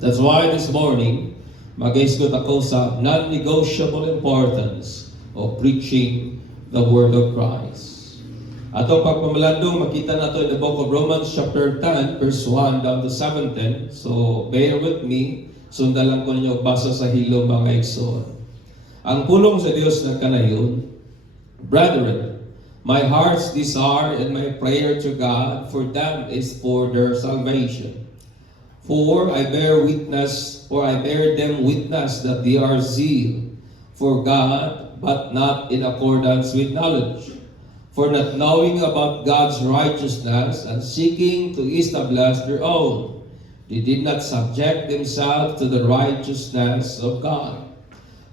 That's why this morning, mag-isgot ako sa non-negotiable importance of preaching the Word of Christ. Atong pagpamalandong, makita nato in the book of Romans chapter 10, verse 1 down to 17. So, bear with me. Sundan lang ko ninyo basa sa hilo mga igsoon. Ang pulong sa Diyos na kanayon, Brethren, my heart's desire and my prayer to God for them is for their salvation. For I bear them witness that they are zeal for God, but not in accordance with knowledge. For not knowing about God's righteousness and seeking to establish their own, they did not subject themselves to the righteousness of God.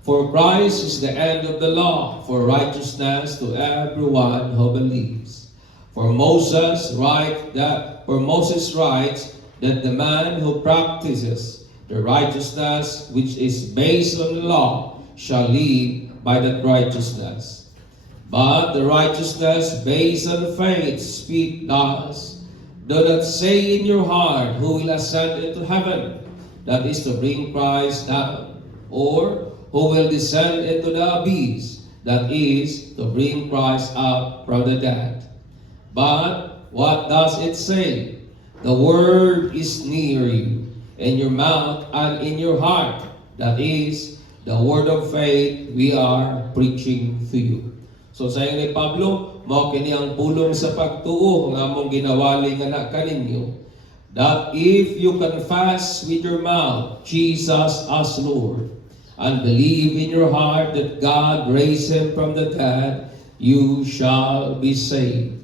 For Christ is the end of the law, for righteousness to everyone who believes. For Moses writes that the man who practices the righteousness which is based on the law shall live by that righteousness. But the righteousness based on faith speak thus, do not say in your heart, who will ascend into heaven, that is to bring Christ down, or who will descend into the abyss, that is to bring Christ up from the dead. But what does it say? The word is near you, in your mouth and in your heart. That is the word of faith we are preaching to you. So sa ni Pablo, mao kini ang pulong sa pagtuo nga among ginawali nga na kaninyo, that if you confess with your mouth Jesus as Lord, and believe in your heart that God raised him from the dead, you shall be saved.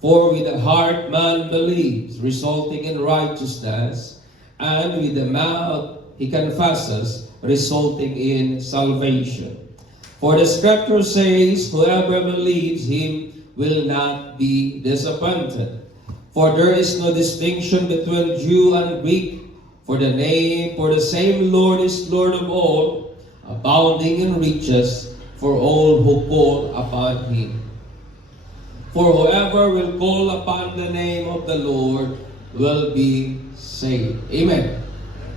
For with the heart man believes, resulting in righteousness, and with the mouth he confesses, resulting in salvation. For the scripture says, whoever believes him will not be disappointed. For there is no distinction between Jew and Greek, for the same Lord is Lord of all, abounding in riches for all who call upon him. For whoever will call upon the name of the Lord will be saved. Amen.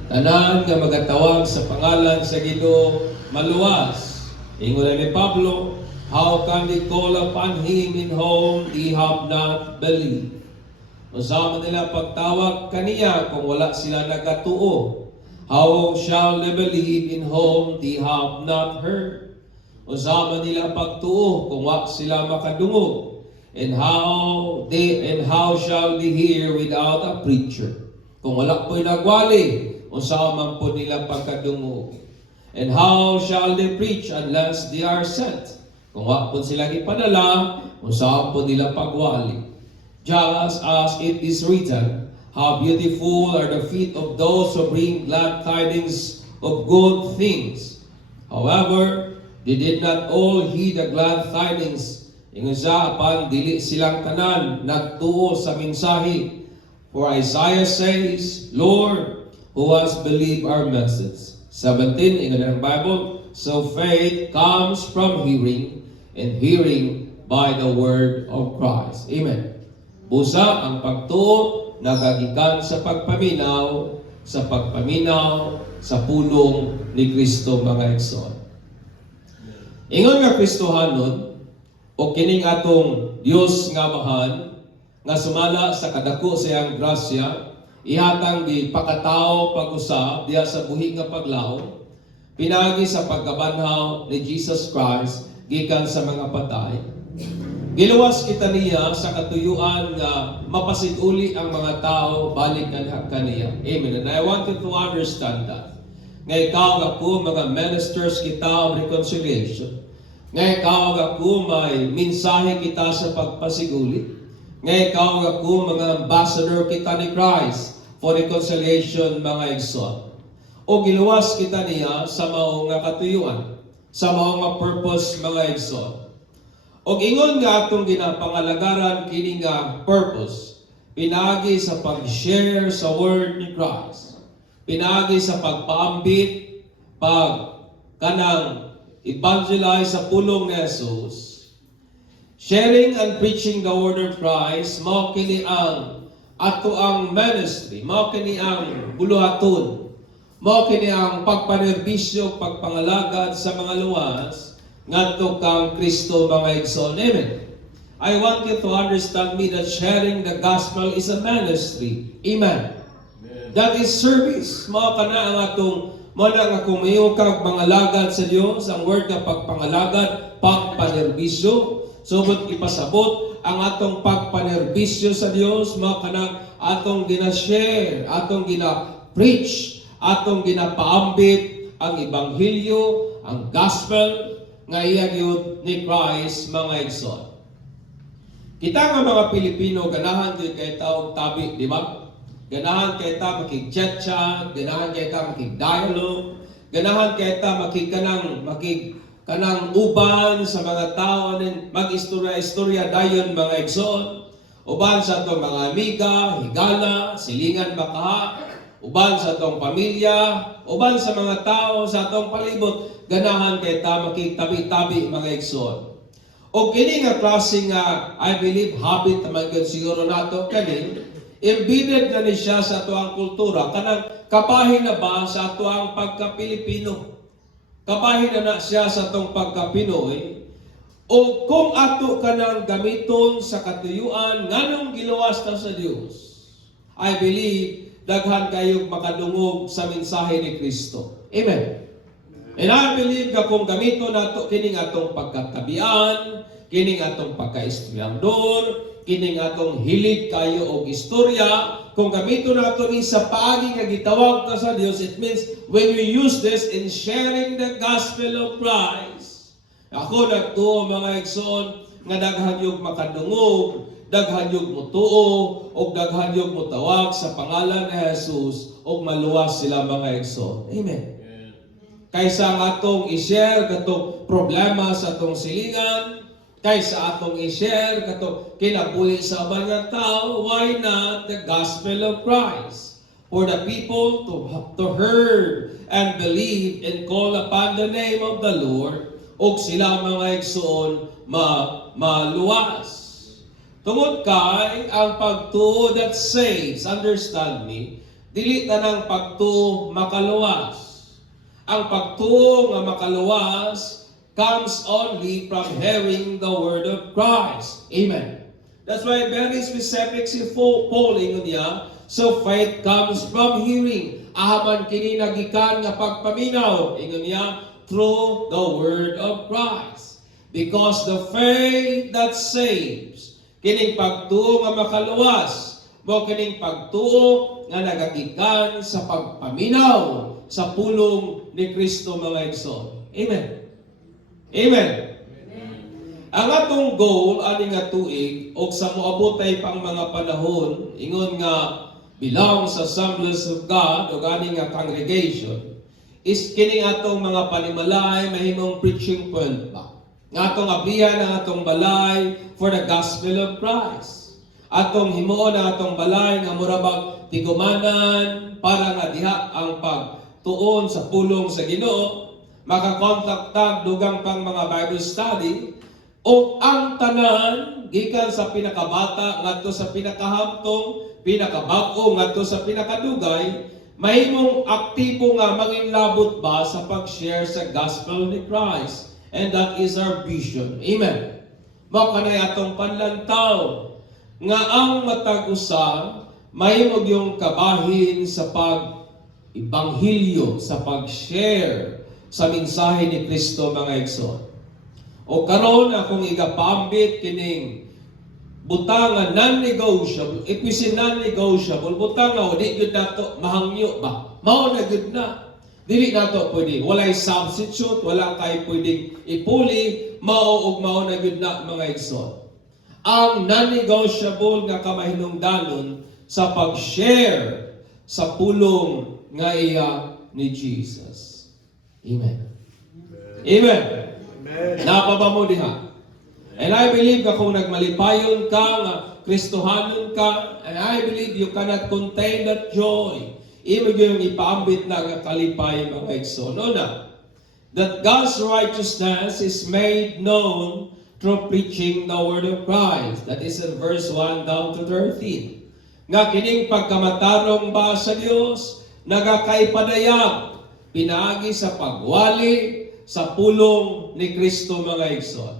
Tanan nga magatawag sa pangalan sa Ginoo maluwas. Ingon ni Pablo, how can they call upon him in whom they have not believed? Usama nila pagtawag kaniya kung wala sila nagatuo. How shall they believe in whom they have not heard? Usama nila pagtuo kung wala sila makadungog. And how shall they hear without a preacher? Kung wala po'y nagwali, usama po nila pagkadungog. And how shall they preach unless they are sent? Kung wala po sila ipadala, usama po nila pagwali. Just as it is written, how beautiful are the feet of those who bring glad tidings of good things. However, they did not all heed the glad tidings. Ingon sa apan dili silang tanan nagtuo sa mensahe. For Isaiah says, Lord, who has believed our message? 17, ingon ang Bible, so faith comes from hearing, and hearing by the word of Christ. Amen. Busa ang pagtuo nagagikan sa pagpaminaw, sa pulong ni Kristo mga igsoon. Ingon nga Kristohanon, o kining atong Dios nga mahal, nga sumala sa kadako sa iyang grasya, ihatang di pakatao pag-usab diya sa buhi nga paglaom, pinagi sa pagkabanhaw ni Jesus Christ gikan sa mga patay. Giluwas kita niya sa katuyuan nga mapasiguli ang mga tao balik kaniya. Amen. And I want you to understand that. Nga ikaw ako mga ministers kita of reconciliation. Nga ikaw ako may mensahe kita sa pagpasiguli. Nga ikaw ako mga ambassador kita ni Christ for reconciliation mga igsoon. O giluwas kita niya sa mao nga katuyuan, sa mao nga purpose mga igsoon. O ingon nga atong ginapangalagaran kini nga purpose, pinagi sa pag-share sa word ni Christ, pinagi sa pagpaambit, kanang evangelize sa pulong ni Jesus, sharing and preaching the word of Christ, mao kini ang ato ang ministry, mao kini ang buluhaton, Mao kini ang pagpanerbisyo, pagpangalagad sa mga luwas ngadto kang Kristo mga igsoon. Amen. I want you to understand me that sharing the gospel is a ministry. Amen. That is service. Mao kana ang atong mo na nga kumayo kag mangalagad sa Dios, ang word nga pagpangalagad, pagpanerbisyo. Subot ipasabot ang atong pagpanerbisyo sa Dios, mao kana atong gina-share, atong gina-preach, atong ginapaambit ang ebanghelyo, ang gospel nga iya gyud ni Christ mga igsoon. Kita nga mga Pilipino ganahan gyud kay taog tabi, di ba? Ganahan kay ta makig-chat-chat, ganahan kay ta makig-dialogue, ganahan kay ta kanang uban sa mga tao nin mag-istorya-istorya dayon mga igsoon. Uban sa atong mga amiga, higala, silingan bakaha, uban sa atong pamilya, uban sa mga tao sa atong palibot, ganahan kay ta makigtabi-tabi mga igsoon. O kini nga klase nga I believe habit naman gyud siguro nato kani embedded na ni siya sa atuang kultura kanang kabahin na ba sa atuang pagka-Pilipino. Kabahin na siya sa atong pagka-Pinoy. O kung ato kanang gamiton sa katuyuan nganong giluwas ta sa Dios. I believe daghan kayong makadungog sa mensahe ni Kristo. Amen. And I believe nga kung gamiton nato kining atong pagkatabian, kining atong pagka-istoryador, kining atong hilig kayo og istorya, kung gamiton nato ni sa paagi nga gitawag ta sa Dios, it means when we use this in sharing the gospel of Christ. Ako nagtuo mga igsoon nga daghan yung makadungog, daghan yung mutuo, o daghan yung mutawag sa pangalan ni Jesus, o maluwas sila mga igsoon. Amen. Kaysa ang atong i-share katong problema sa atong silingan, kaysa atong i-share katong kinabuhi sa ubang nga tao, why not the gospel of Christ? For the people to hear and believe and call upon the name of the Lord, o sila mga igsoon maluwas. Tungod kay ang pagtuo that saves, understand me, dili tanang pagtuo makaluwas. Ang pagtuo nga makaluwas comes only from hearing the word of Christ. Amen. That's why very specific si Paul ingon niya, so faith comes from hearing. Ahaman kini nagikan nga pagpaminaw, ingon niya, through the word of Christ. Because the faith that saves, kining pagtuo nga makaluwas, mo kining pagtuo nga nagagikan sa pagpaminaw sa pulong ni Kristo mga igsoon. Amen. Amen. Ang atong goal ani nga tuig og sa moabotay pang mga panahon ingon nga belong sa Assemblies of God o ani nga congregation is kining atong mga panimalay mahimong preaching point ba. Nga atong ablihan ang atong balay for the gospel of Christ. Atong himuon ang atong balay nga murabag tigumanan para nga diha ang pagtuon sa pulong sa Ginoo, makakontaktag dugang pang mga Bible study, o ang tanan gikan sa pinakabata ngadto sa pinakahamtong, pinakabag-o ngadto sa pinakadugay, mahimong aktibo nga manginlabot ba sa pag-share sa gospel ni Christ. And that is our vision. Amen. Mao kanay atong panlantaw nga ang matag usa mahimog yung kabahin sa pag-ibanghilyo, sa pag-share sa mensahe ni Kristo mga igsoon. O karon akong igapambit kining butang non-negotiable, if we say non-negotiable, butang nga di gyud nato mahangyo ba? Mao na gyud na. Dili nato pwede, walay substitute, wala kay pwedeng ipuli, mao ug mao na gyud na mga igsoon. Ang non-negotiable nga kamahinungdanon sa pag-share sa pulong nga iya ni Jesus. Amen. Amen. Napaba mo diha. And I believe nga kung nagmalipayon ka, nga Kristohanon ka, and I believe you cannot contain that joy. Ibig yung ipaambit na nga kalipay mga igsoon. Na, that God's righteousness is made known through preaching the word of Christ. That is in verse 1 down to 13. Nga kining pagkamatarong ba sa Dios, nagakaipadayag pinaagi sa pagwali sa pulong ni Kristo mga igsoon.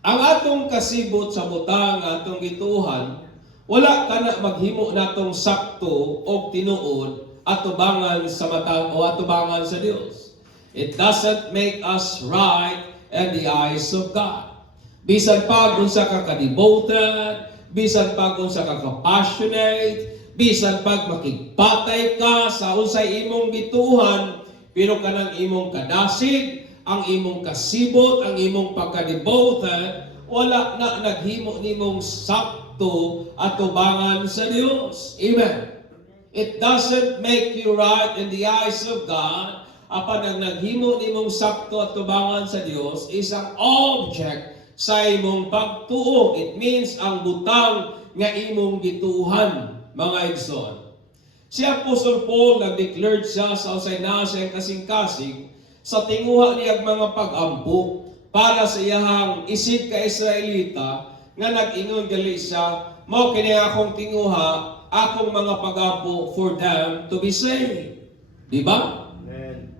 Ang atong kasibot sa butang atong gituhan, wala ka na maghimo natong sakto o tinuod atubangan sa mata o atubangan sa Dios. It doesn't make us right in the eyes of God. Bisan pa kung sa ka-devoted, bisan pa kung sa ka-passionate, bisan pag makigpatay ka sa unsay imong gituhan, pero kanang imong kadasig, ang imong kasibot, ang imong pagka-devoted, wala na naghimo nimong sakto at tubangan sa Dios. Amen. It doesn't make you right in the eyes of God. Apan ang naghimo nimong sakto at tubangan sa Dios is ang object sa imong pagtuo. It means ang butang nga imong gituhan, mga igsoon. Si Apostol Paul nag-declared siya sa usay na siyang kasing-kasing sa tinguha niyang mga pag-ampo para sa iyahang isip ka Israelita nga nag-ingon gali siya, mao kini akong tinguha, akong mga pag-ampo for them to be saved. Di ba?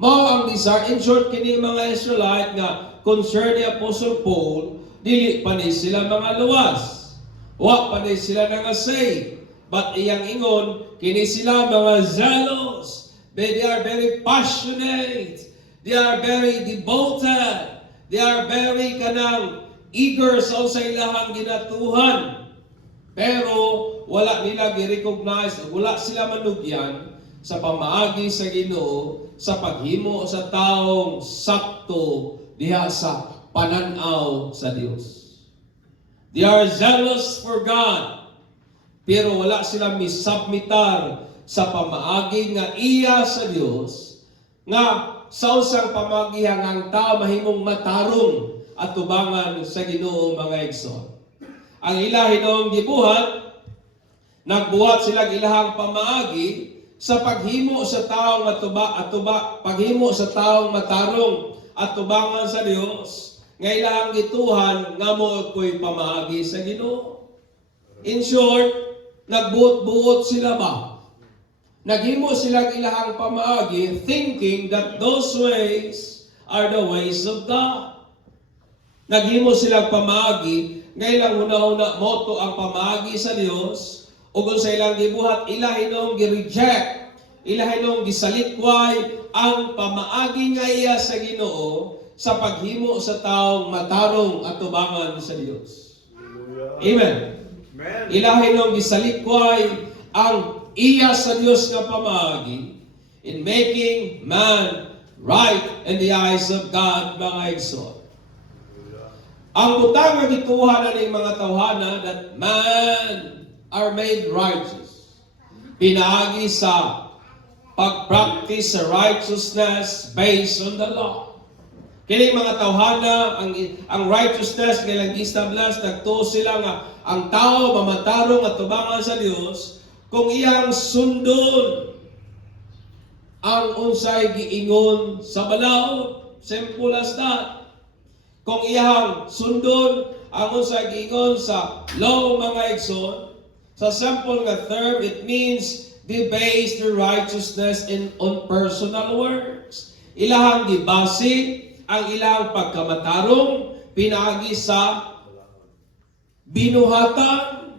Mao ang desire. In short, kini mga Israelite nga concern ni Apostle Paul, dili pa ni sila mga luwas. Wa pa ni sila nga saved. But iyang ingon, kini sila mga zealous. They are very passionate. They are very devoted. They are very kanang eager sa ilahang ginatuhan. Pero wala nila gi-recognize, wala sila manugyan sa pamaagi sa Ginoo sa paghimo sa taong sakto diha sa pananaw sa Dios. They are zealous for God. Pero wala sila misubmitar sa pamaagi nga iya sa Dios nga sa usang pamagihan ang tao mahimong matarong at tubangan sa Ginoo mga igsoon. Ang ila Hinoong gibuhat, nagbuhat sila ilahang pamaagi sa paghimo sa taong paghimo sa taong matarong at tubangan sa Dios nga ilahang gituhan nga mo ko'y pamaagi sa Ginoo. In short, nagbuot-buot sila ba? Naghimo sila ilahang pamaagi thinking that those ways are the ways of God. Naghimo sila pamaagi ngailang huna-huna moto ang pamaagi sa Dios ug sa ilang gibuhat ilahinong gi-reject, ilahinong gisalikway ang pamaagi nga iya sa Ginoo sa paghimo sa taong matarong at tubangan sa Dios. Amen. Ilahinong gisalikway ang iya sa Dios nga pamaagi in making man right in the eyes of God, mga igsoon. Ang butang nga gituhan ng mga tawhana that man are made righteous. Pinaagi sa pag-practice sa righteousness based on the law. Kini mga tawhana, ang righteousness kailang establish, nagtuo sila nga ang tao mamatarong at tubangan sa Dios kung iyang sundon ang unsay giingon sa balaod. Simple as that. Kung iyang sundon ang unsay giingon sa law mga igsoon, sa simple nga term, it means they base their righteousness on personal works. Ilahang gibase ang ilang pagkamatarong pinaagi sa binuhatan.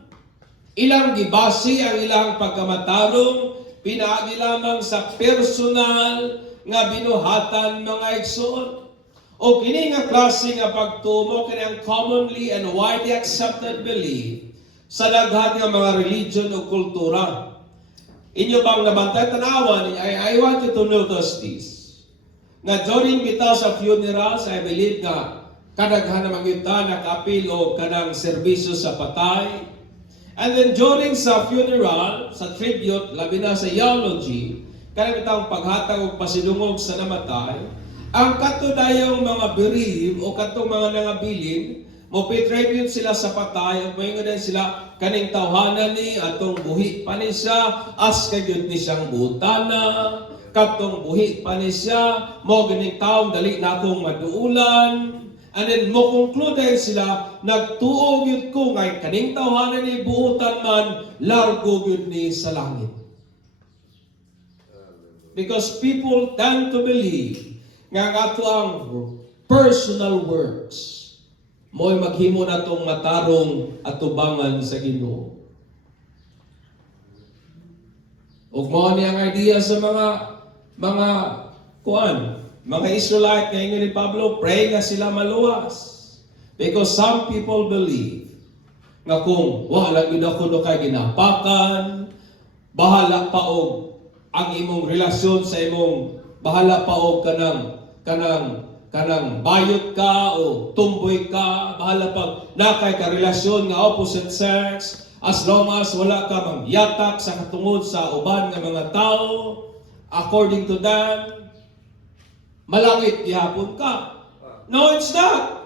Ilang gibase ang ilang pagkamatarong pinaagi lamang sa personal nga binuhatan mga igsoon. O kini nga klase nga pagtumo kini ang commonly and widely accepted belief sa daghan nga mga religion o kultura. Inyo bang nabantay tanawan? I want you to notice this. Nga during bitaw sa funerals, I believe nga kadaghan na mangyuta nakapil o kanang serbisyo sa patay. And then during sa funeral, sa tribute, labi na sa eulogy, kanang bitang paghatag o pasilungog sa namatay, ang katudayong mga bereave o katong mga nangabilin, mo pay-tribute sila sa patay, o mahingo din sila kaning tawhanan ni, atong buhi pa ni siya, as kagyod ni siyang butana, katong buhi pa ni siya, mo ganing taong dali na akong maduulan. And then mo conclude sila, nagtuog yun ko, ngay kaning tawhanan ni buutan man, largo yun ni sa langit. Because people tend to believe nga ato ang personal works mo'y maghimo na itong matarong atubangan sa Ginoo. Ug mao ni ang idea sa mga mga Israelite nga ingon ni Pablo, pray nga sila maluwas. Because some people believe nga kung wala gyud ako do kay ginapakan, bahala pa og ang imong relasyon sa imong bahala pa og kanang bayot ka o tumboy ka, bahala pag nakay ka relasyon nga opposite sex, as long as wala ka mangyatak sa katungod sa uban nga mga tao, according to them, malangit gihapon ka. No, it's not.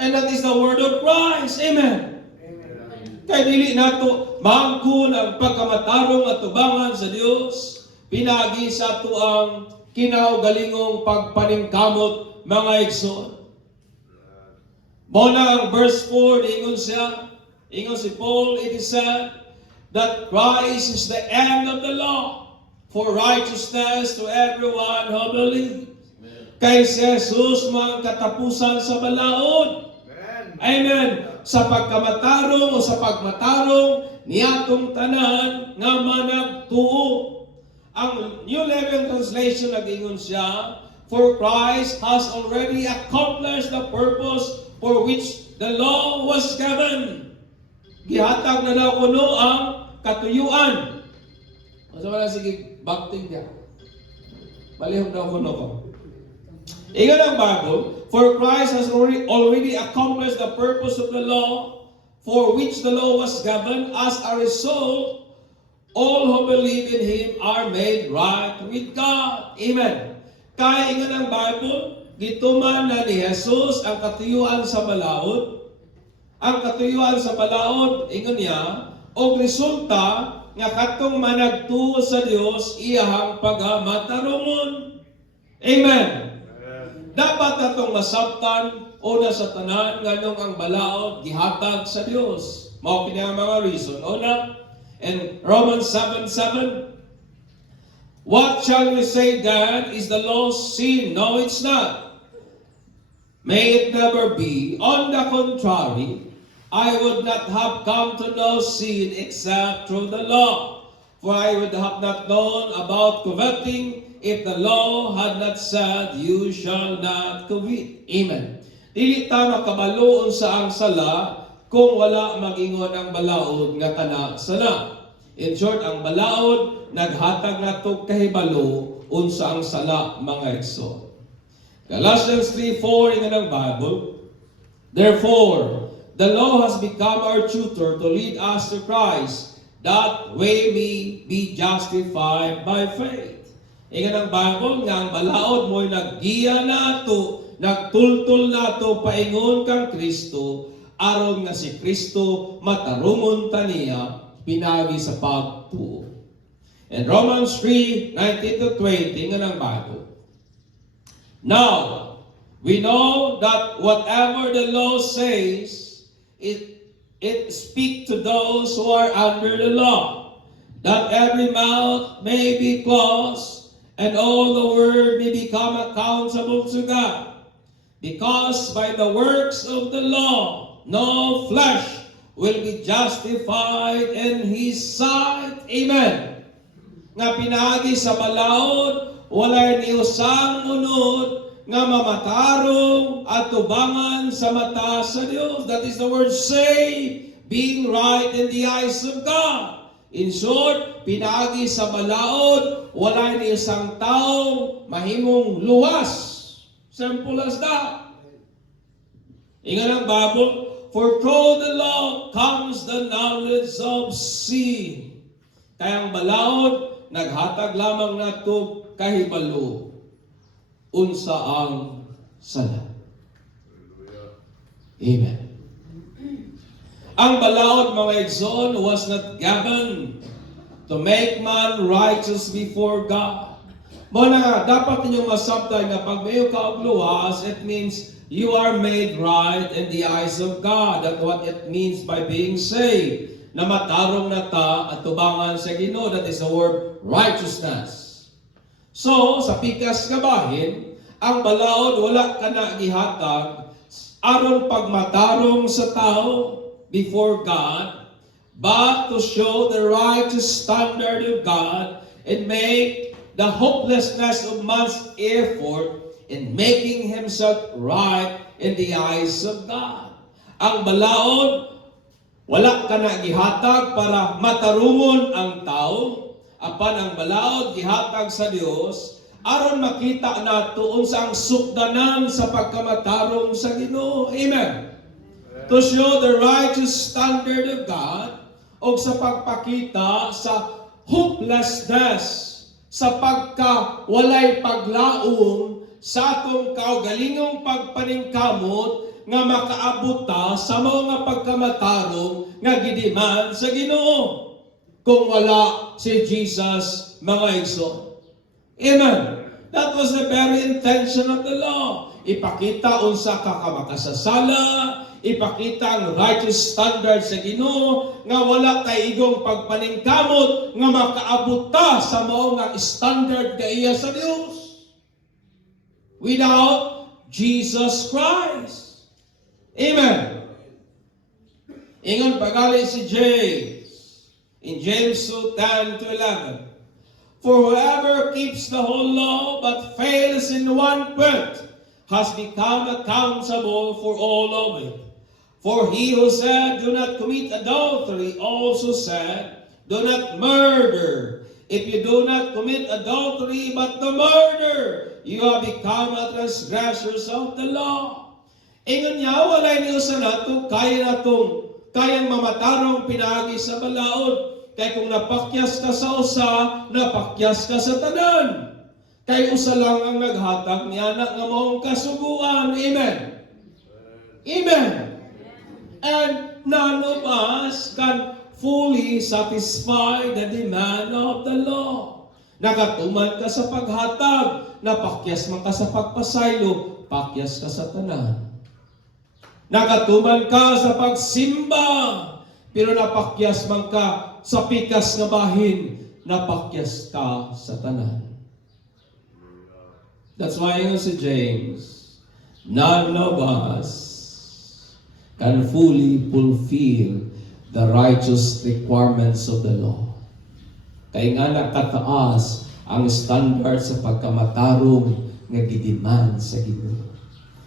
And that is the word of Christ. Amen. Kaya dili nato maangkon ang pagkamatarong at tubangan sa Dios, pinagi sa ato ang kinaugalingong pagpaningkamot mga igsoon. Mao na ang verse 4 ingon si Paul, it is said that Christ is the end of the law for righteousness to everyone who believes. Kay si Jesus mga katapusan sa balaod. Amen. Sa pagkamatarong o sa pagmatarong niyatong tanan nga managtuo. Ang New Living Translation nag-ingon siya, for Christ has already accomplished the purpose for which the law was given. Gihatag na daw kuno ang katuyuan. Masa wala sige bakting niya. Balihog daw kuno ko. Ingon ang Bible, for Christ has already accomplished the purpose of the law for which the law was given. As a result, all who believe in Him are made right with God. Amen. Kaya ingon ang Bible, gituman na ni Jesus ang katuyuan sa balaod. Ang katuyuan sa balaod, ingon niya, o resulta nga katong managtuo sa Dios iyahang pagamatarungon. Amen. Dapat natong masabtan o sa tanan nganong ang balaod gihatag sa Dios. Mao kini ang mga reason. Una, in Romans 7:7, what shall we say then? Is the law sin? No, it's not. May it never be. On the contrary, I would not have come to know sin except through the law. For I would have not known about coveting if the law had not said, you shall not covet. Amen. Dili ta makabaloon sa ang sala kung wala magingon ang balaod nga kana sala. In short, ang balaod naghatag nato kahibalo unsa ang sala mga igsoon. Galatians 3:4 ingon ang Bible, therefore, the law has become our tutor to lead us to Christ, that we may be justified by faith. Ingon ang Bible nga ang balaod mo'y naggiya nato, nagtultol nato paingon kang Kristo, aron nga si Kristo matarungon taniya pinagi sa pagtuo. In Romans 3:19-20 ingon ang Bible, now we know that whatever the law says, it speaks to those who are under the law, that every mouth may be closed, and all the word may become accountable to God. Because by the works of the law, no flesh will be justified in His sight. Amen. Nga pinagi sa balaod, walay ni usang unod, nga mamatarong at tubangan sa mata sa Diyos. That is the word say, being right in the eyes of God. In short, pinagi sa balaod, wala ni isang taong mahimong luwas. Simple as that. Ingon ang Bible, for through the law comes the knowledge of sin. Kaya ang balaod, naghatag lamang nato kahibalo unsa ang sala. Amen. Ang balaod mga igsoon was not given to make man righteous before God. Muna dapat ninyong masabtan na pag mayo ka og luwas, it means you are made right in the eyes of God. That's what it means by being saved. na matarong na ta at tubangan sa Ginoo. That is the word righteousness. So, sa pikas nga bahin, ang balaod wala ka na gihatag aron pagmatarong sa tao before God, but to show the righteous standard of God and make the hopelessness of man's effort in making himself right in the eyes of God. Ang balaod, wala ka na gihatag para matarungon ang tao, apan ang balaod gihatag sa Dios aron makita nato unsa ang sukdanan sa pagkamatarong sa Ginoo. Amen. To show the righteous standard of God o sa pagpakita sa hopelessness, sa pagka-walay paglaom sa atong kaugalingong pagpaningkamot nga makaabot ta sa mga pagkamatarong nga gidiman sa Ginoo kung wala si Jesus, mga igsoon. Amen. That was the very intention of the law. Ipakita unsa ka kamakasasala, ipakita ang righteous standard sa Ginoo nga wala kay igong pagpaningkamot nga makaabot ta sa mao nga standard kaiya sa Dios without Jesus Christ. Amen. Ingon pagali si James in James 2:10-11. For whoever keeps the whole law but fails in one point has become accountable for all of it. For he who said, "Do not commit adultery," also said, "Do not murder." If you do not commit adultery but the murder, you have become a transgressors of the law. Ingon niya, walay niyo sa nato, kayang mamatarong pinagi sa balaod. Kay kung napakyas ka sa usa, napakyas ka sa tanan. Kay usa lang ang naghatag niya na nga maong kasuguan. Amen. Amen. And none of us can fully satisfy the demand of the law. Nakatuman ka sa paghatag, napakyas man ka sa pagpasaylo, pakyas ka sa tanan. Nakatuman ka sa pagsimba, pero napakyas man ka sa pikas nga bahin, napakyas ka sa tanan. That's why yun si James, none of us can fully fulfill the righteous requirements of the law. Kaya nga nakataas ang standard sa pagkamatarong nga gidiman sa Ginoo.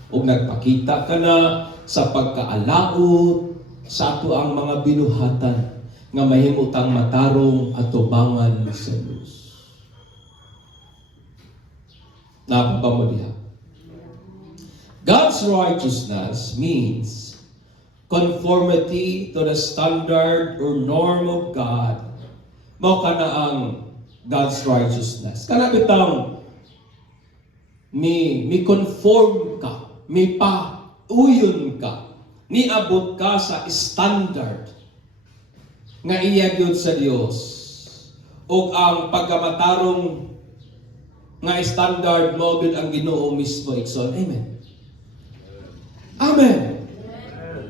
O nagpakita ka na sa pagkaalaot sa ato ang mga binuhatan nga mahimutang matarong at tubangan sa Diyos. Napapa mo diha. God's righteousness means conformity to the standard or norm of God. Mao kana ang God's righteousness. Kana bitang mi conform ka, mi pauyon ka, niabot ka sa standard nga iya gyud sa Dios. Og ang pagkamatarong nga standard mo gyud ang Ginoo mismo igsoon. Amen. Amen.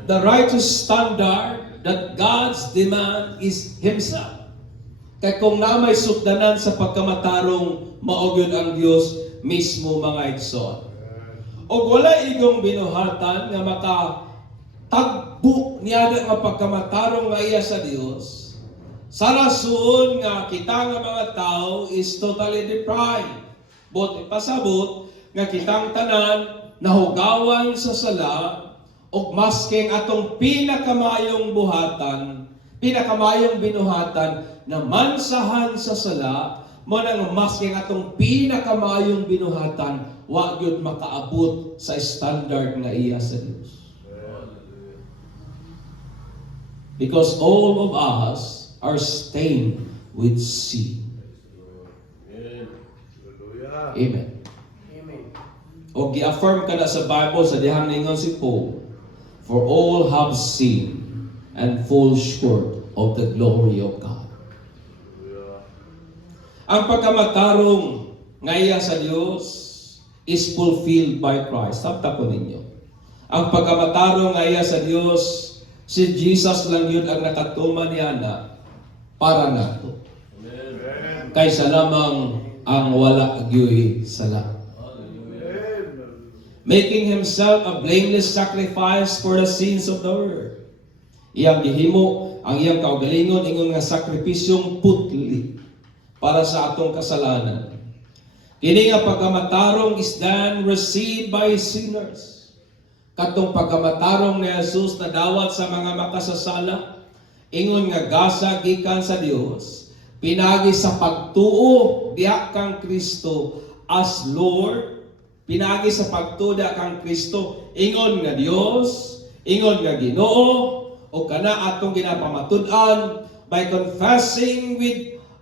The righteous standard that God's demand is Himself. Kaya kung na may sukdanan sa pagkamatarong mao gyud ang Dios mismo, mga igsoon. O wala igong binuhatan nga makatagbo niya nga pagkamatarong nga iya sa Dios. Sa rason nga kita nga mga tao is totally deprived. But ipasabot nga kitang tanan nahugawan sa sala o masking atong pinakamayong buhatan, pinakamayong binuhatan na mansahan sa sala, mo nang masking atong pinakamayong binuhatan, wa gyud makaabot sa standard nga iya sa Dios. Because all of us are stained with sin. Amen. O gi-affirm ka na sa Bible sa dihang ningon si Paul, for all have sinned and fall short of the glory of God. Ang pagkamatarong ngaya sa Diyos is fulfilled by Christ. Tapta ko ninyo. Ang pagkamatarong ngaya sa Diyos Si Jesus lang yun ang nakatuman niya na para nato. Kaysa lamang ang wala gyoy sala. Making himself a blameless sacrifice for the sins of the world. Iyang gihimo ang iyang kaugalingon ingon nga sakripisyong putli para sa atong kasalanan. Kini nga pagkamatarong is then received by sinners. Katong pagkamatarong ni Jesus na dawat sa mga makasasala, ingon nga gasa gikan sa Dios, pinagi sa pagtuo diha kang Kristo as Lord, pinagi sa pagtuo diha kang Kristo, ingon nga Dios, ingon nga Ginoo, o kana atong ginapamatud-an by confessing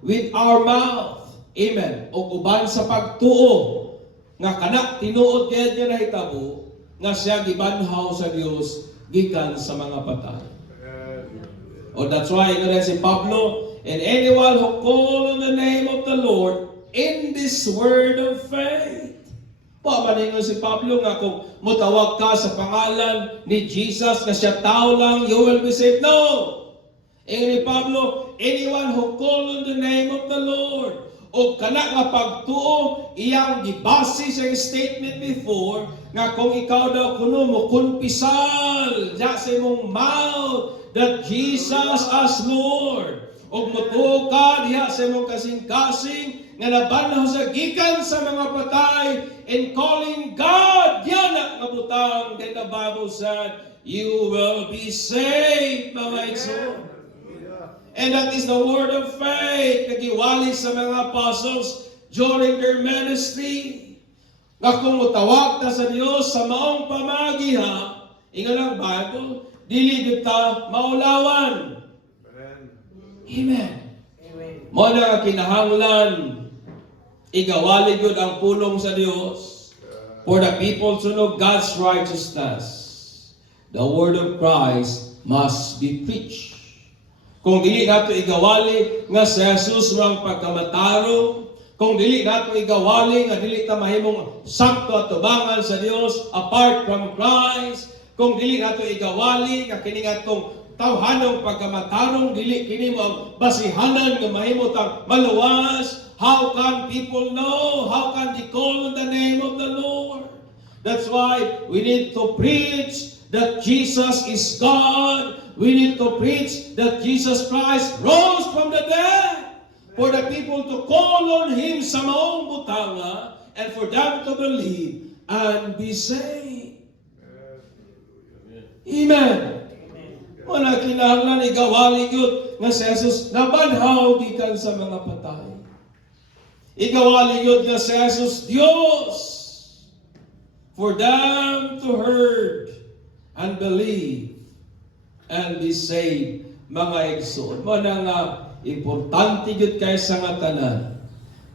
with our mouth. Amen. O uban sa pagtuo nga kana tinuod kay niya nahitabo nga siya gibanhaw sa Dios gikan sa mga patay. Oh, that's why ingon si Pablo, and anyone who call on the name of the Lord in this word of faith. Maningon si Pablo nga kung mutawag ka sa pangalan ni Jesus na siya tao lang, you will be saved. No! Ingon ni Pablo, anyone who call on the name of the Lord. O kana nga pagtuo, iyang gibase sa statement before, nga kung ikaw daw kuno mo kumpisal diya sa imong mouth that Jesus as Lord. O mutuo ka diya sa imong kasing-kasing nga nabanhaw sa gikan sa mga patay and calling God diya na nga butang. Then the Bible said, you will be saved, mga igsoon. And that is the word of faith na giwali sa mga apostles during their ministry. Nga kung mutawag ta sa Dios sa maong pamagiha, ingon ang Bible, dili kita maulawan. Amen. Mo na kinahanglan igawali gyud ang pulong sa Dios for the people to know God's righteousness. The word of Christ must be preached. Kung dili nato igawali nga si Jesus ang pagkamatarong, kung dili nato igawali nga dili ta mahimong sakto at tubangan sa Dios apart from Christ, kung dili nato igawali nga kini ngatong tawhanong pagkamatarong dili kini mo basihanan nga mahimo tang maluwas, how can people know? How can they call on the name of the Lord? That's why we need to preach that Jesus is God. We need to preach that Jesus Christ rose from the dead for the people to call on Him sa maong butanga and for them to believe and be saved. Amen. Wala kinahanglan igawali yun nga si Jesus nabanhaw gikan sa mga patay. Igawali yun nga si Jesus Dios for them to heard and believe and be saved, mga igsoon. Mo na nga importante gyud kay sa nga tanan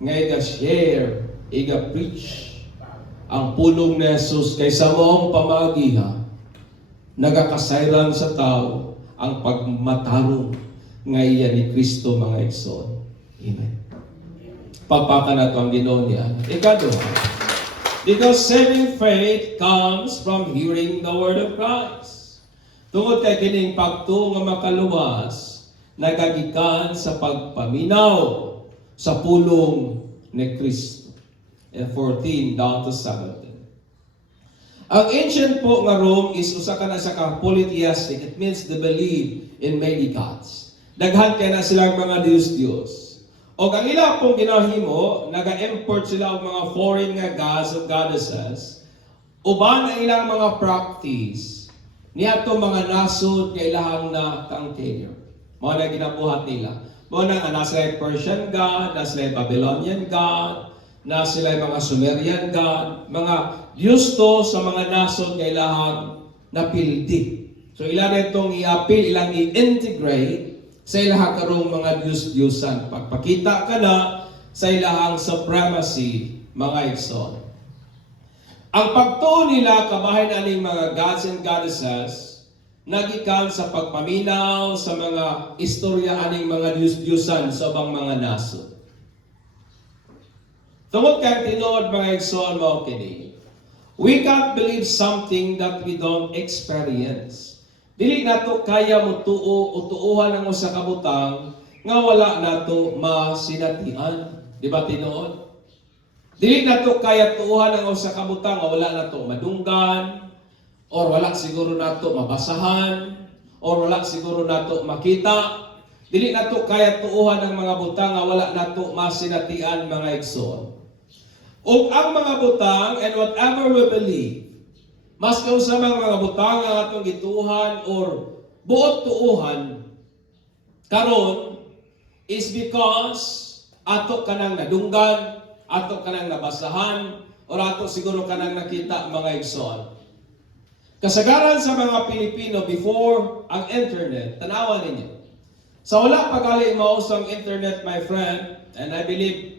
nga iga-share, iga-preach ang pulong ni Jesus kaysa moong pamagiha nagakasayran sa tao ang pagmatarong nga iya ni Kristo, mga igsoon. Amen. Pagpaka na ito ang Ginoo niya. Ikaduha, because saving faith comes from hearing the word of Christ. Tungod kay kining pagtuo nga makaluwas, nagagikan sa pagpaminaw sa pulong ni Kristo. 14 down to 17. Ang ancient po nga Rome is usa ka na sa polytheistic. It means they believe in many gods. Daghan kay na silang mga Diyos-Diyos. O ang ila pong ginahimo, naga-import sila og mga foreign nga gods o goddesses. Uban ang ilang mga practice niya itong mga nasod kailahang na kang-tenure. Mga na ginabuhat nila. Mga na sila Persian God, na sila Babylonian God, na sila mga Sumerian God, mga Diyos to sa mga nasod kailahang napildi. So ilang itong i-appeal, ilang i-integrate sa ilahang karong mga Diyos-Diyosan. Pagpakita ka na sa ilahang supremacy, mga igsoon. Ang pagtuo nila kabahin aning mga gods and goddesses nagikan sa pagpaminaw sa mga istorya aning mga Diyos-Diyosan sa ubang mga nasod. Tungod kay tinuod mga igsoon mao kini. We can't believe something that we don't experience. Dili nato kaya mo tuo o tuuhan ang usa ka butang nga wala nato masinatian. Di ba tinuod? Dili nato kaya tuuhan ang usa ka butang nga wala nato madunggan, or wala siguro nato mabasahan, or wala siguro nato makita. Dili nato kaya tuuhan ang mga butang nga wala nato masinatian, mga igsoon. Ug ang mga butang and whatever we believe, mas kausa mga butang nga atong gituuhan or buot tuuhan karon is because ato kanang nadunggan, ato kanang nabasahan, or ato siguro kanang nakita, mga igsoon. Kasagaran sa mga Pilipino before ang internet, tanawan ninyo. Sa wala pagali maus ang internet, my friend, and I believe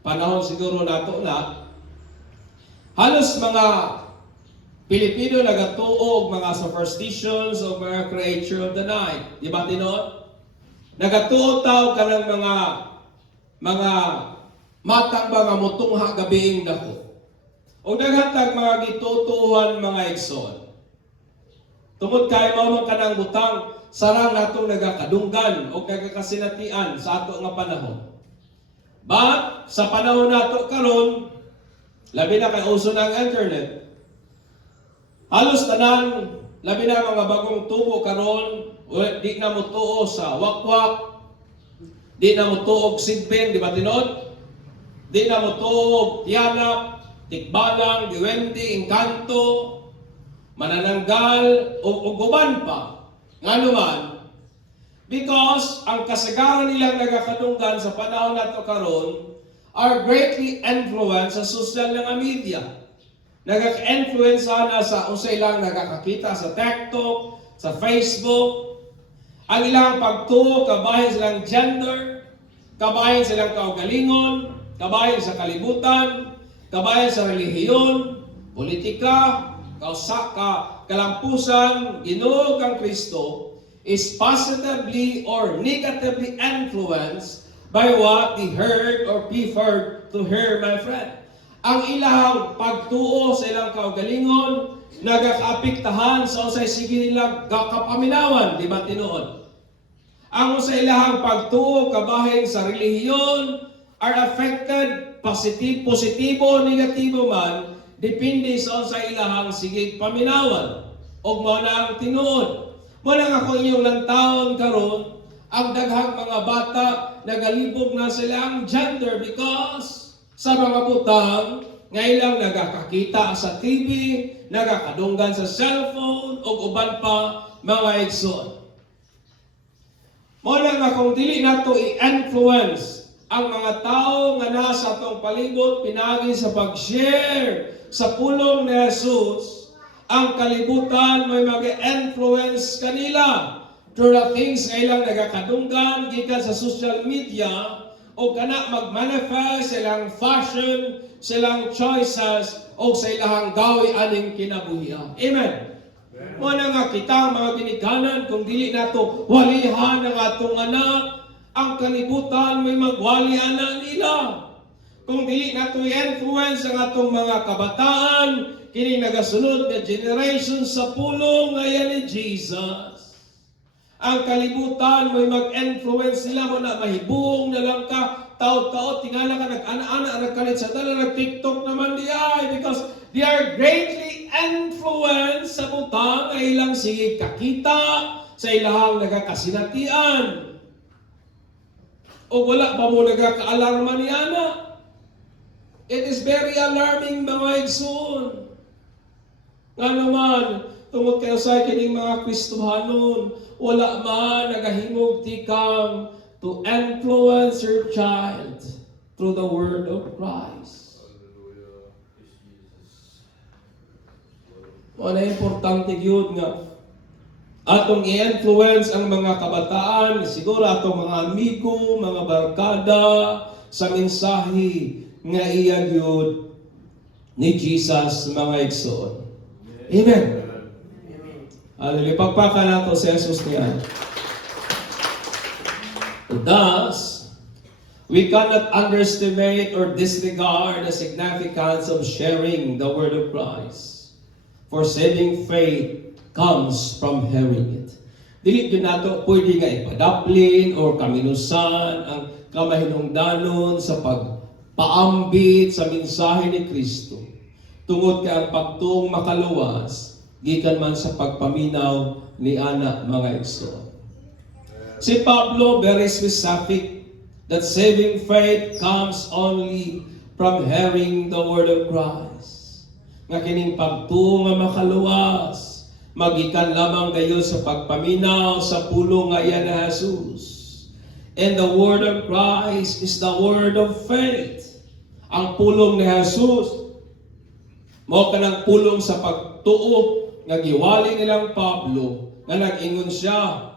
panahon siguro nato na, halos mga Pilipino nagatuog mga superstitions o mga creature of the night. Di ba tinuod? Nagatuog tao kanang mga matang mga mutungha gabiing dako. O naghatag mga gitutuhan, mga igsoon. Tungod kay mao man kanang butang, sarang nato nagakadunggan o nagakasinatian sa ato nga panahon. But sa panahon nato karon, labi na kay uso ng internet, halos tanan, labi na mga bagong tubo karon, di na mo tuo sa wakwak, di na mo tuog sigbeng, di ba tinod? Di na mo tuog tiyanap, tikbalang, diwende, engkanto, manananggal, o guban pa. Nga naman, because ang kasagaran nilang nagakadunggan sa panahon nato karon are greatly influenced sa social nga media. Nagaka-influence na sa usay lang nagakakita sa TikTok, sa Facebook. Ang ilang pagtuo, kabahin silang gender, kabahin silang kaugalingon, kabahin sa kalibutan, kabahin sa relihiyon, politika, kalampusan, Ginoo kang Kristo, is positively or negatively influenced by what they heard or preferred to hear, my friend. Ang ilang pagtuo sa ilang kaugalingon, nagakaapektahan sa usay sige nilang kapaminawan, di ba tinuod? Ang sa ilang pagtuo, kabahin sa relihiyon, are affected, positibo, negatibo man, depende sa ilang sige paminawan. O mo na ang tinuod. Mo na ako inyong lantaon karon, ang daghang mga bata nagalibog na sila ang gender because sa mga butang, ngayon nagakakita sa TV, nagakadunggan sa cellphone, o uban pa, mga igsoon. Muna nga kung dili nato i-influence ang mga tao nga nasa atong palibot, pinagi sa pag-share sa pulong ni Jesus, ang kalibutan may mag-influence kanila through the things nga ilang nagakadunggan, gikan sa social media, o kana mag-manifest silang fashion, silang choices, o sa ilang gawi aning kinabuhian. Amen. Muna nga kita mga ginikanan, kung dili nato walihan ang atong anak, ang kalibutan may magwalihan na nila. Kung dili nato i-influence ang atong mga kabataan, kini nagasunod na generation sa pulong ngayon ni Jesus, ang kalibutan may mag-influence nila mo na mahibong na lang ka, taot-taot, tingala ka, nag-ana-ana, nagkalit sa tala, nag-TikTok naman di ay, because they are greatly influenced sa butang ay ilang sige kakita, sa ilang nagakasinatian. O wala pa mo nagaka-alarma ni Ana. It is very alarming, mga igsoon. Nga naman, tungod kayo sa kining mga Kristohanon, wala man nagahimog tikang to influence your child through the word of Christ. Wala importante yun nga atong i-influence ang mga kabataan, siguro atong mga amigo, mga barkada, sa mensahe nga iya yun ni Jesus, mga igsoon. Amen. Hallelujah. Pagpaka nato si Jesus niya. Thus, we cannot underestimate or disregard the significance of sharing the word of Christ for saving faith comes from hearing it. Dili yun nato pwede nga ipadaplin or kaminusan ang kamahinungdanon sa pagpaambit sa mensahe ni Kristo. Tungod kay ang pagtuong makaluwas, gikan man sa pagpaminaw ni ana mga igsoon. Si Pablo very specific that saving faith comes only from hearing the word of Christ. Nga kining pagtuong nga makaluwas, magikan lamang kayo sa pagpaminaw sa pulong nga iyan na Jesus. And the word of Christ is the word of faith. Ang pulong ni Jesus, mo kanang pulong sa pagtuo nga giwali nilang Pablo, nga nag-ingon siya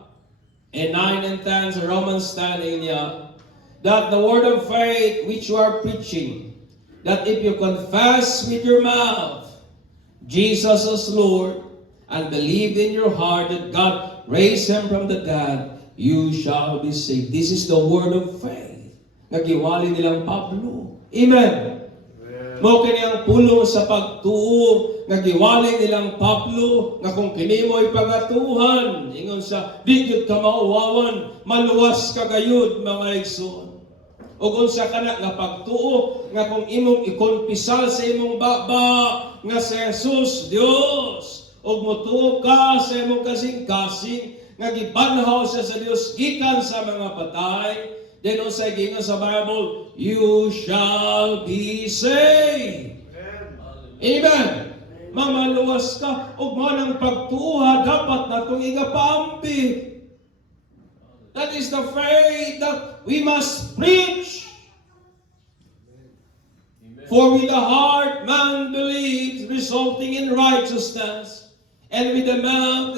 in 9 and 10 sa Romans 10 niya, that the word of faith which you are preaching, that if you confess with your mouth Jesus is Lord, and believe in your heart that God raised him from the dead, you shall be saved. This is the word of faith. Nagiwali nilang Pablo. Amen. Mo kini ang pulong sa pagtuo, nagiwali nilang Pablo, nga kung kini mo'y pagatuhan, ingon sa, di gyud ka mauwawan, maluwas ka gayud mga igsoon. O kung sa kana nga pagtuo, nga kung imong ikonpisal sa imong baba, nga si Jesus, Dios, og motuo ka sa imong kasing-kasing nga gibanhaw siya sa Dios gikan sa mga patay, then unsay giingon sa Bible, you shall be saved. Amen. Mamaluwas ka og manang pagtuha dapat natong igapaambi. That is the faith that we must preach. For with the heart man believes, resulting in righteousness, and with the mouth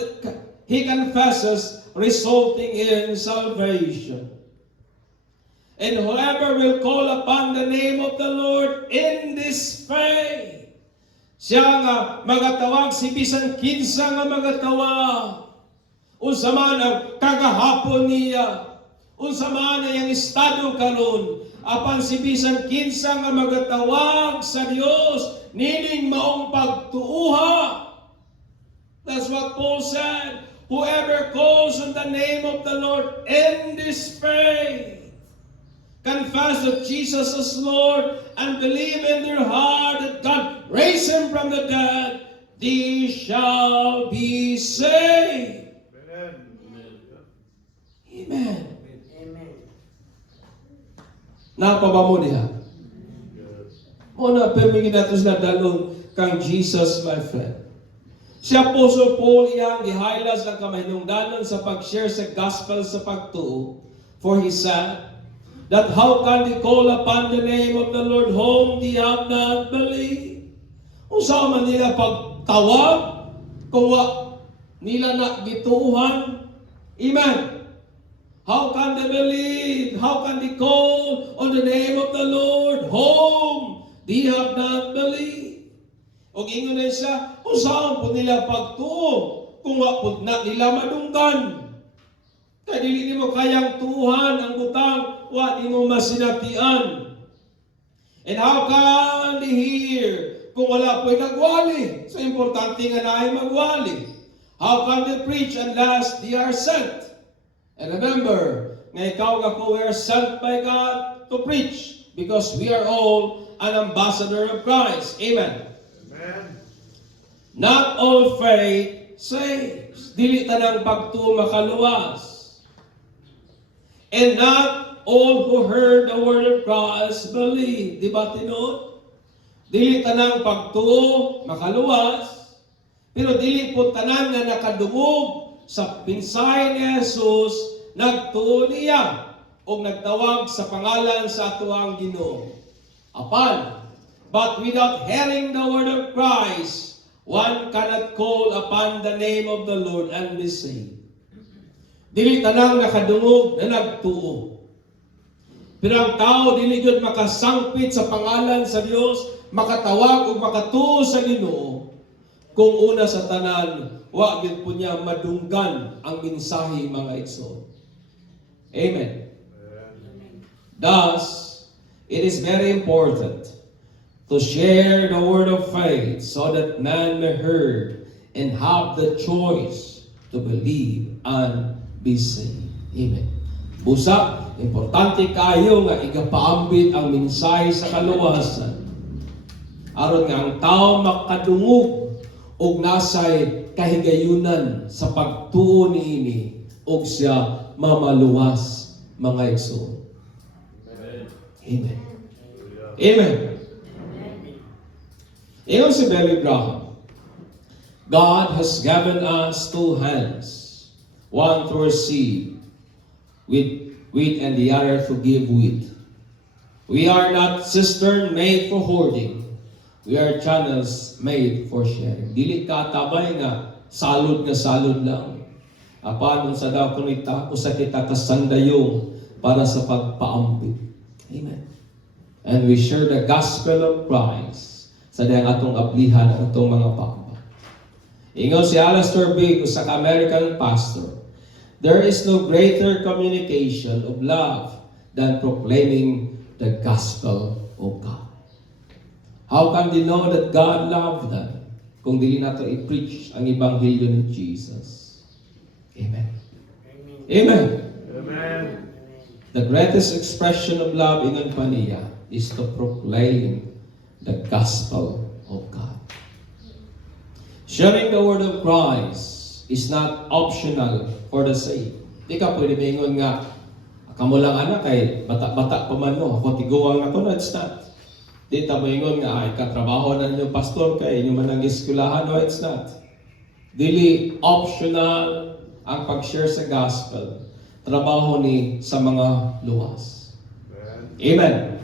he confesses, resulting in salvation. And whoever will call upon the name of the Lord in this faith, siya nga magatawag si bisan kinsa nga magatawag. Unsa man ang kagahapon niya, unsa man ang estado karon, apan si bisan kinsa nga magatawag sa Dios, nining maong pagtuuha. That's what Paul said. Whoever calls on the name of the Lord in this faith, confess that Jesus is Lord, and believe in their heart that God raised him from the dead, they shall be saved. Amen. Amen. Amen. Napaba mo niya. Muna, pemigin natin sila dalon kang Jesus, my friend. Si Apostle Paul iyang gihighlights ng kamahinungdanon sa pag-share sa gospel sa pagtuo. For he said, that how can they call upon the name of the Lord whom they have not believed? Kung saan man nila pagtawag, kung nila na gituuhan. Amen. How can they believe? How can they call on the name of the Lord whom they have not believed? O ingon na siya, kung saan po nila pagtuo, kung wapod na nila madunggan. Kaya dili mo kayang tuhan ang butang, wa di mo masinatian. And how can they hear kung wala po'y nagwali? So importante nga na ay magwali. How can they preach unless they are sent? And remember, nga ikaw nga ko, we are sent by God to preach because we are all an ambassador of Christ. Amen. Not all faith saves. Dili tanang pagtuo makaluwas. And not all who heard the word of Christ believe. Di ba tinuod? Dili tanang pagtuo makaluwas. Pero dili po tanan na nakadungog sa mensahe ni Jesus, nagtuo niya o nagtawag sa pangalan sa atuang Ginoo. Apan, but without hearing the word of Christ, one cannot call upon the name of the Lord and be saved. Dili tanang nakadungog na nagtuo. Pero ang tao dili gyud makasangpit sa pangalan sa Dios, makatawag o makatuo sa Ginoo kung una sa tanan wa gyud po niya madunggan ang mensahe mga igsoon. Amen. Thus, it is very important to share the word of faith so that man may hear and have the choice to believe and be saved. Amen. Busa, importante kayo nga igapaambit ang mensahe sa kaluwasan. Aron nga ang tao makadungog og nasay kahigayunan sa pagtuo niini og siya mamaluwas mga igsoon. Amen. Amen. Ingon si Billy Graham, God has given us two hands, one to receive with wheat and the other to give wheat. We are not cistern made for hoarding. We are channels made for sharing. Dili ka tabay nga salud lang. Apan sa daw kunita usa kita kasandayong para sa pagpaambit. Amen. And we share the gospel of Christ sa dayang atong ablihan ang atong mga pamba. Ingon si Alistair Begg, usa ka American pastor, there is no greater communication of love than proclaiming the gospel of God. How can they know that God loved them kung dili nato i-preach ang ebanghelyo ni Jesus? Amen. Amen. Amen. The greatest expression of love ingon pa niya is to proclaim the gospel of God. Sharing the word of Christ is not optional for the saved. Di ka pwede maingon nga, kamo lang anak kay bata-bata pa man no, ako tiguang na ko, no, it's not. Di ta maingon nga, ay katrabaho na ninyo pastor kay inyo man ang eskulahan, no, it's not. Dili optional ang pag-share sa gospel. Trabaho ni sa mga luwas. Amen.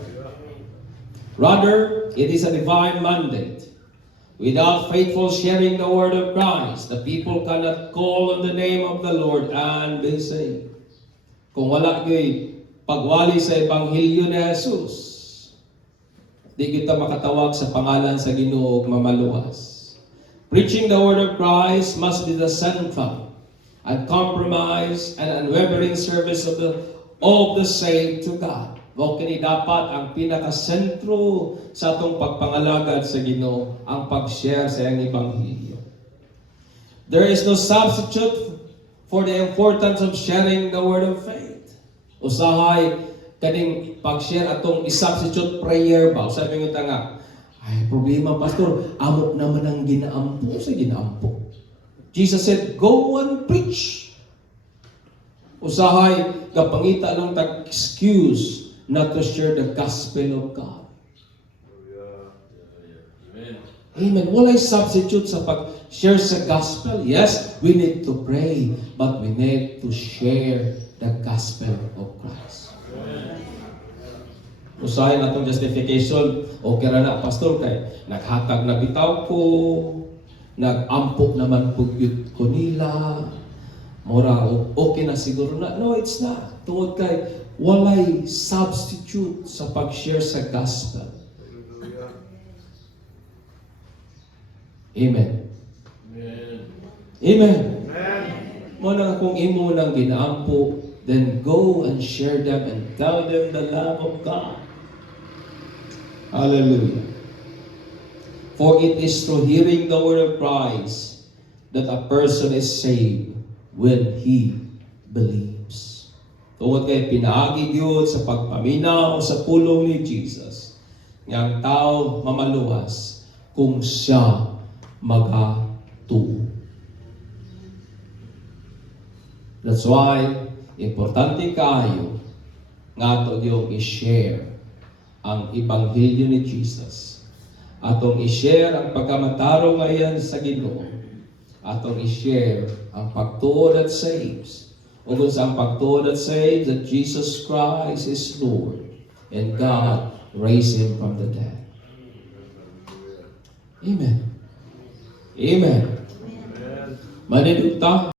Rather, it is a divine mandate. Without faithful sharing the word of Christ, the people cannot call on the name of the Lord and be saved. Kung wala kayo pagwali sa ebanghelyo ni Jesus, di kita makatawag sa pangalan sa Ginoo ug mamaluwas. Preaching the word of Christ must be the central, uncompromised, and unwavering service of the saved to God. Mo kini dapat ang pinakasentro sa atong pagpangalagad sa Ginoo, ang pag-share sa iyang ebanghelyo. There is no substitute for the importance of sharing the word of faith. Usahay kaning pag-share atong i-substitute prayer ba? Sabi nga nga, ay problema pastor, amo naman ang ginaampo sa ginaampo. Jesus said, go and preach. Usahay kapangita lang tag-excuse not to share the gospel of God. Amen. Walay substitute sa pag-share sa gospel. Yes, we need to pray, but we need to share the gospel of Christ. Usahay na itong justification, okay na pastor, kay naghatag na bitaw ko, nag-ampok naman pugyot ko nila, mura, okay na siguro na. No, it's not. Tungod kay walay substitute sa pag-share sa gospel. Amen. Amen. Amen. Muna kung imo nang ginaampo, then go and share them and tell them the love of God. Hallelujah. For it is through hearing the word of Christ that a person is saved when he believes. Tungod kay pinaagi Dios sa pagpaminaw sa pulong ni Jesus, nga ang tao mamaluwas kung siya magatuo. That's why importante kayo nga ato yung i-share ang ebanghelyo ni Jesus. Atong i-share ang pagkamataro ngayon sa Ginoo. Atong i-share ang pagtuo that saves. O kung saan pagtuo that saves, that Jesus Christ is Lord and God raised Him from the dead. Amen. Amen. Manidugta.